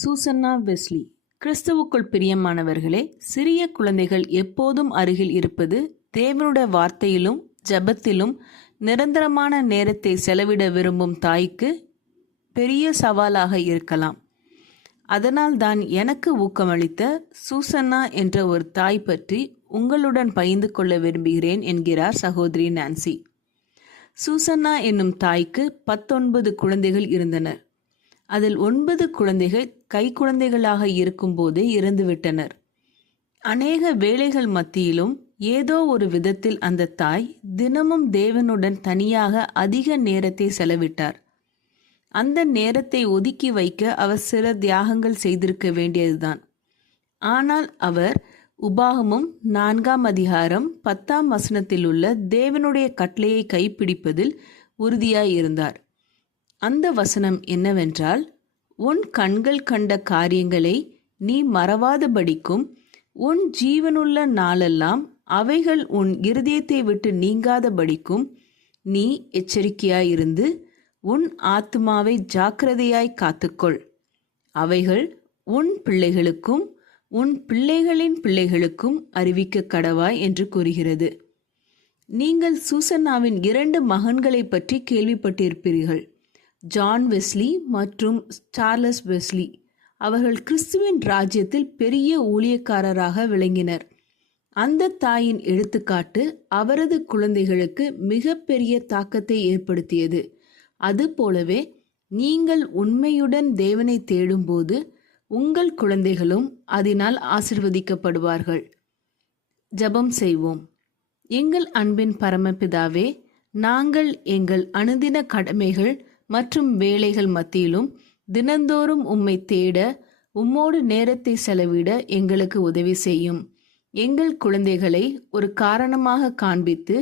சூசன்னா Wesley. கிறிஸ்துவுக்குள் பிரியமானவர்களே, சிறிய குழந்தைகள் எப்போதும் அருகில் இருப்பது தேவனுடைய வார்த்தையிலும் ஜெபத்திலும் நிரந்தரமான நேரத்தை செலவிட விரும்பும் தாய்க்கு பெரிய சவாலாக இருக்கலாம். அதனால் தான் எனக்கு ஊக்கமளித்த சூசன்னா என்ற ஒரு தாய் பற்றி உங்களுடன் பகிர்ந்து கொள்ள விரும்புகிறேன் என்கிறார் சகோதரி நான்சி. சூசன்னா என்னும் தாய்க்கு 19 குழந்தைகள் இருந்தனர். அதில் 9 குழந்தைகள் கைக்குழந்தைகளாக இருக்கும்போதே இறந்துவிட்டனர். அநேக வேலைகள் மத்தியிலும் ஏதோ ஒரு விதத்தில் அந்த தாய் தினமும் தேவனுடன் தனியாக அதிக நேரத்தை செலவிட்டார். அந்த நேரத்தை ஒதுக்கி வைக்க அவர் சில தியாகங்கள் செய்திருக்க வேண்டியதுதான். ஆனால் அவர் உபாகமம் 4ஆம் அதிகாரம் 10ஆம் வசனத்தில் உள்ள தேவனுடைய கட்டளையை கைப்பிடிப்பதில் உறுதியாயிருந்தார். அந்த வசனம் என்னவென்றால், உன் கண்கள் கண்ட காரியங்களை நீ மறவாதபடிக்கும் உன் ஜீவனுள்ள நாளெல்லாம் அவைகள் உன் இருதயத்தை விட்டு நீங்காதபடிக்கும் நீ எச்சரிக்கையாயிருந்து உன் ஆத்துமாவை ஜாக்கிரதையாய் காத்துக்கொள். அவைகள் உன் பிள்ளைகளுக்கும் உன் பிள்ளைகளின் பிள்ளைகளுக்கும் அறிவிக்க கடவாய் என்று கூறுகிறது. நீங்கள் சூசன்னாவின் 2 மகன்களை பற்றி கேள்விப்பட்டிருப்பீர்கள், ஜான் வெஸ்லி மற்றும் சார்லஸ் வெஸ்லி. அவர்கள் கிறிஸ்துவின் ராஜ்யத்தில் பெரிய ஊழியக்காரராக விளங்கினர். அந்த தாயின் எடுத்துக்காட்டு அவரது குழந்தைகளுக்கு மிக பெரிய தாக்கத்தை ஏற்படுத்தியது. அதுபோலவே நீங்கள் உண்மையுடன் தேவனை தேடும்போது உங்கள் குழந்தைகளும் அதனால் ஆசீர்வதிக்கப்படுவார்கள். ஜெபம் செய்வோம். எங்கள் அன்பின் பரமபிதாவே, நாங்கள் எங்கள் அனுதின கடமைகள் மற்றும் வேலைகள் மத்தியிலும் தினந்தோறும் உம்மை தேட உம்மோடு நேரத்தை செலவிட எங்களுக்கு உதவி செய்யும். எங்கள் குழந்தைகளை ஒரு காரணமாக காண்பித்து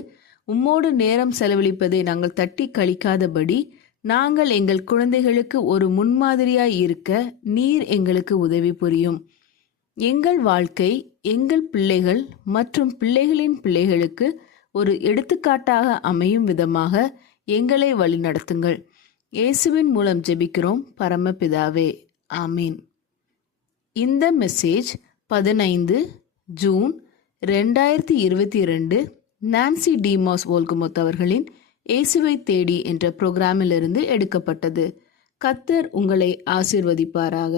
உம்மோடு நேரம் செலவழிப்பதை நாங்கள் தட்டி கழிக்காதபடி நாங்கள் எங்கள் குழந்தைகளுக்கு ஒரு முன்மாதிரியாய் இருக்க நீர் எங்களுக்கு உதவி புரியும். எங்கள் வாழ்க்கை எங்கள் பிள்ளைகள் மற்றும் பிள்ளைகளின் பிள்ளைகளுக்கு ஒரு எடுத்துக்காட்டாக அமையும் விதமாக எங்களை வழிநடத்துங்கள். இயேசுவின் மூலம் ஜெபிக்கிறோம் பரமபிதாவே, ஆமீன். இந்த மெசேஜ் 15 ஜூன் 2022 நான்சி டிமாஸ் வோல்கமோத் அவர்களின் இயேசுவை தேடி என்ற புரோகிராமிலிருந்து எடுக்கப்பட்டது. கர்த்தர் உங்களை ஆசீர்வதிப்பாராக.